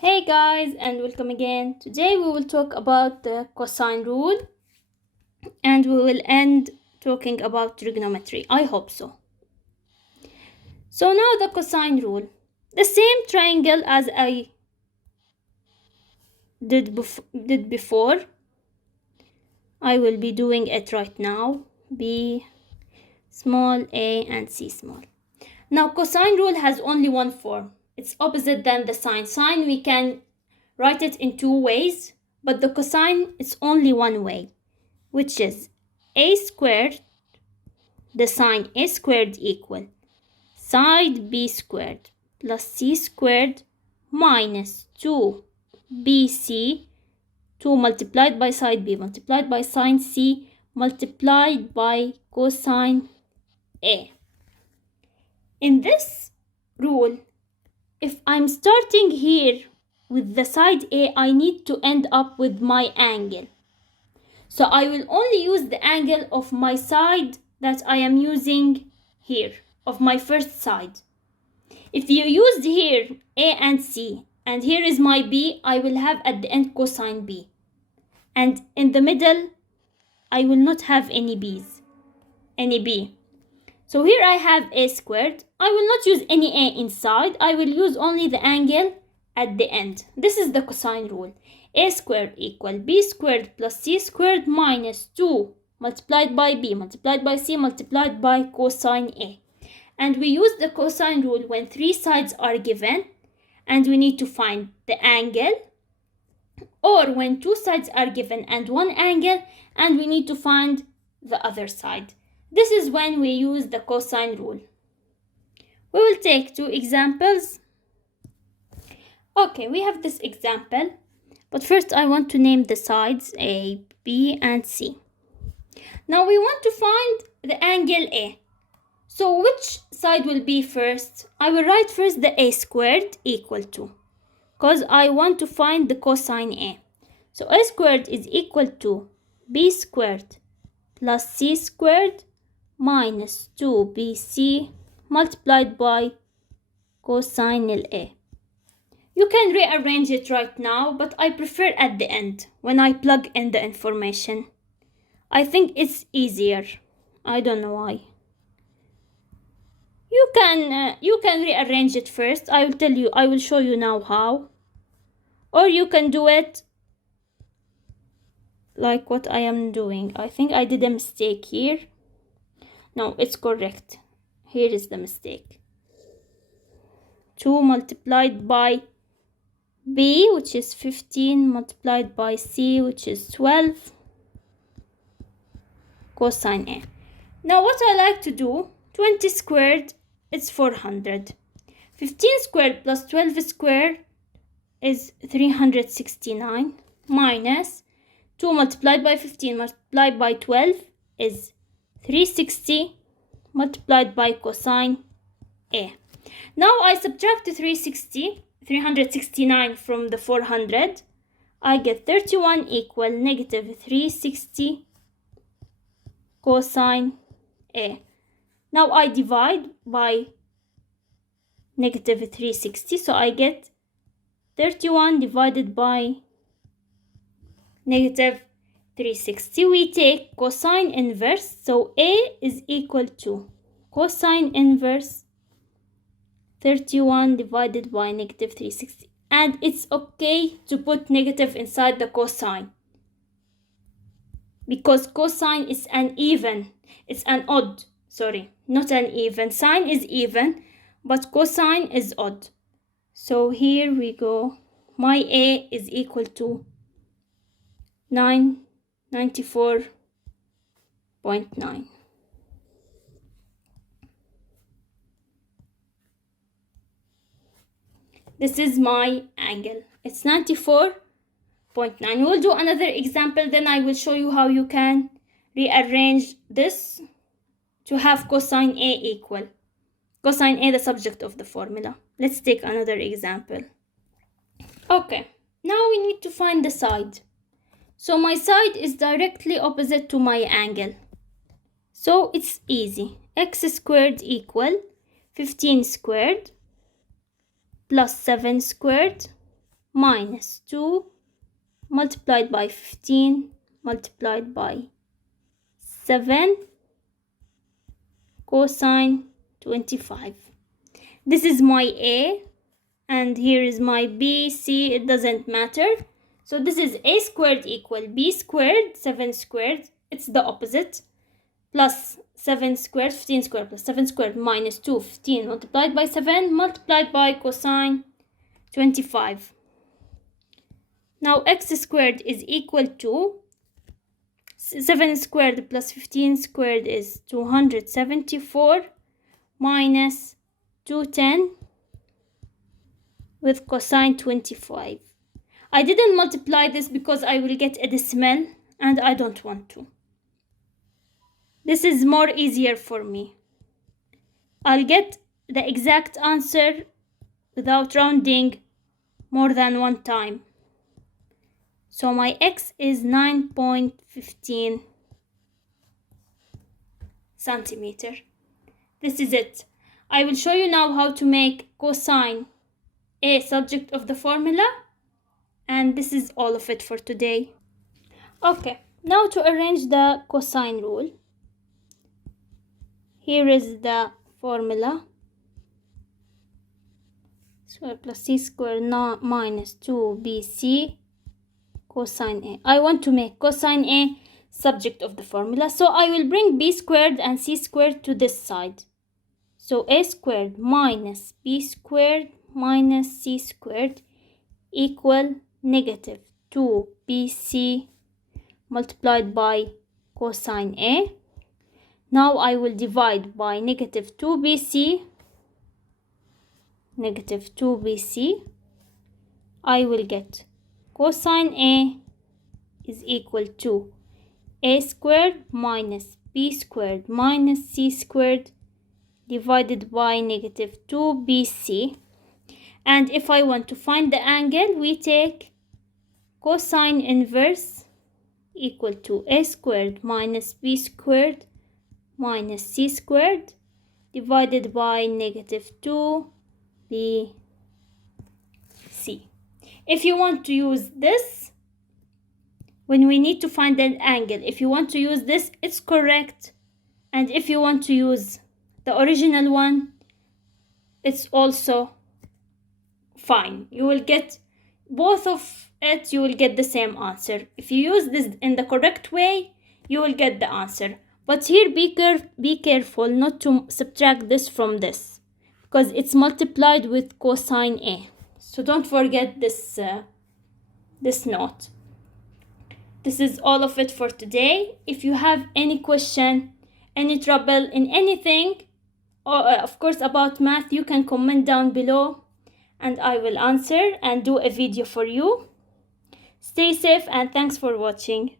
Hey guys, and welcome again. Today we will talk about the cosine rule and we will end talking about trigonometry. I hope so. So now the cosine rule. The same triangle as I did before. I will be doing it right now. B small, A and C small. Now cosine rule has only one form. It's opposite than the sine. Sine we can write it in two ways, but the cosine is only one way, which is a squared, the sine a squared equal side b squared plus c squared minus 2bc, 2 multiplied by side b multiplied by sine c multiplied by cosine a. In this rule, if I'm starting here with the side a, I need to end up with my angle. So I will only use the angle of my side that I am using here, of my first side. If you used here A and C, and here is my B, I will have at the end cosine B. And in the middle, I will not have any B. So here I have A squared. I will not use any A inside. I will use only the angle at the end. This is the cosine rule. A squared equal B squared plus C squared minus 2 multiplied by B multiplied by C multiplied by cosine A. And we use the cosine rule when three sides are given and we need to find the angle, or when two sides are given and one angle and we need to find the other side. This is when we use the cosine rule. We will take two examples. Okay, we have this example, but first I want to name the sides A, B, and C. Now we want to find the angle A. So which side will be first? I will write first the A squared equal to, because I want to find the cosine A. So A squared is equal to B squared plus C squared minus 2bc multiplied by cosine A. You can rearrange it right now, but I prefer at the end when I plug in the information. I think it's easier. I don't know why. You can rearrange it first. I will show you now how. Or you can do it like what I am doing. I think I did a mistake here. No, it's correct. Here is the mistake. 2 multiplied by B, which is 15, multiplied by C, which is 12, cosine A. Now what I like to do, 20 squared, it's 400. 15 squared plus 12 squared is 369, minus 2 multiplied by 15 multiplied by 12 is 360 multiplied by cosine A. Now I subtract 369 from the 400. I get 31 equal negative 360 cosine A. Now I divide by negative 360, so I get 31 divided by negative 360. We take cosine inverse, so A is equal to cosine inverse 31 divided by negative 360. And it's okay to put negative inside the cosine, because cosine is not an even. Sine is even, but cosine is odd. So here we go. My A is equal to 94.9. This is my angle. It's 94.9. We'll do another example, then I will show you how you can rearrange this to have cosine A equal. Cosine A, the subject of the formula. Let's take another example. Okay, now we need to find the side. So my side is directly opposite to my angle. So it's easy. X squared equal 15 squared plus 7 squared minus 2 multiplied by 15 multiplied by 7 cosine 25. This is my A, and here is my B, C, it doesn't matter. So this is A squared equal B squared, 7 squared, it's the opposite, plus 7 squared, 15 squared, plus 7 squared minus 2, 15 multiplied by 7 multiplied by cosine 25. Now x squared is equal to 7 squared plus 15 squared is 274 minus 210 with cosine 25. I didn't multiply this because I will get a decimal and I don't want to. This is more easier for me. I'll get the exact answer without rounding more than one time. So my x is 9.15 centimeter. This is it. I will show you now how to make cosine A subject of the formula, and this is all of it for today. Okay, now to arrange the cosine rule. Here is the formula. Square plus c squared minus 2bc cosine A. I want to make cosine A subject of the formula, so I will bring b squared and c squared to this side. So a squared minus b squared minus c squared equal negative 2bc multiplied by cosine A. Now I will divide by negative 2bc, negative 2bc. I will get cosine A is equal to a squared minus b squared minus c squared divided by negative 2bc. And if I want to find the angle, we take cosine inverse equal to a squared minus b squared minus c squared divided by negative 2bc. If you want to use this, when we need to find an angle, if you want to use this, it's correct. And if you want to use the original one, it's also fine. You will get both of it, you will get the same answer. If you use this in the correct way, you will get the answer. But here be careful not to subtract this from this, because it's multiplied with cosine A. So don't forget this note. This is all of it for today. If you have any question, any trouble in anything, or of course about math, you can comment down below and I will answer and do a video for you. Stay safe and thanks for watching.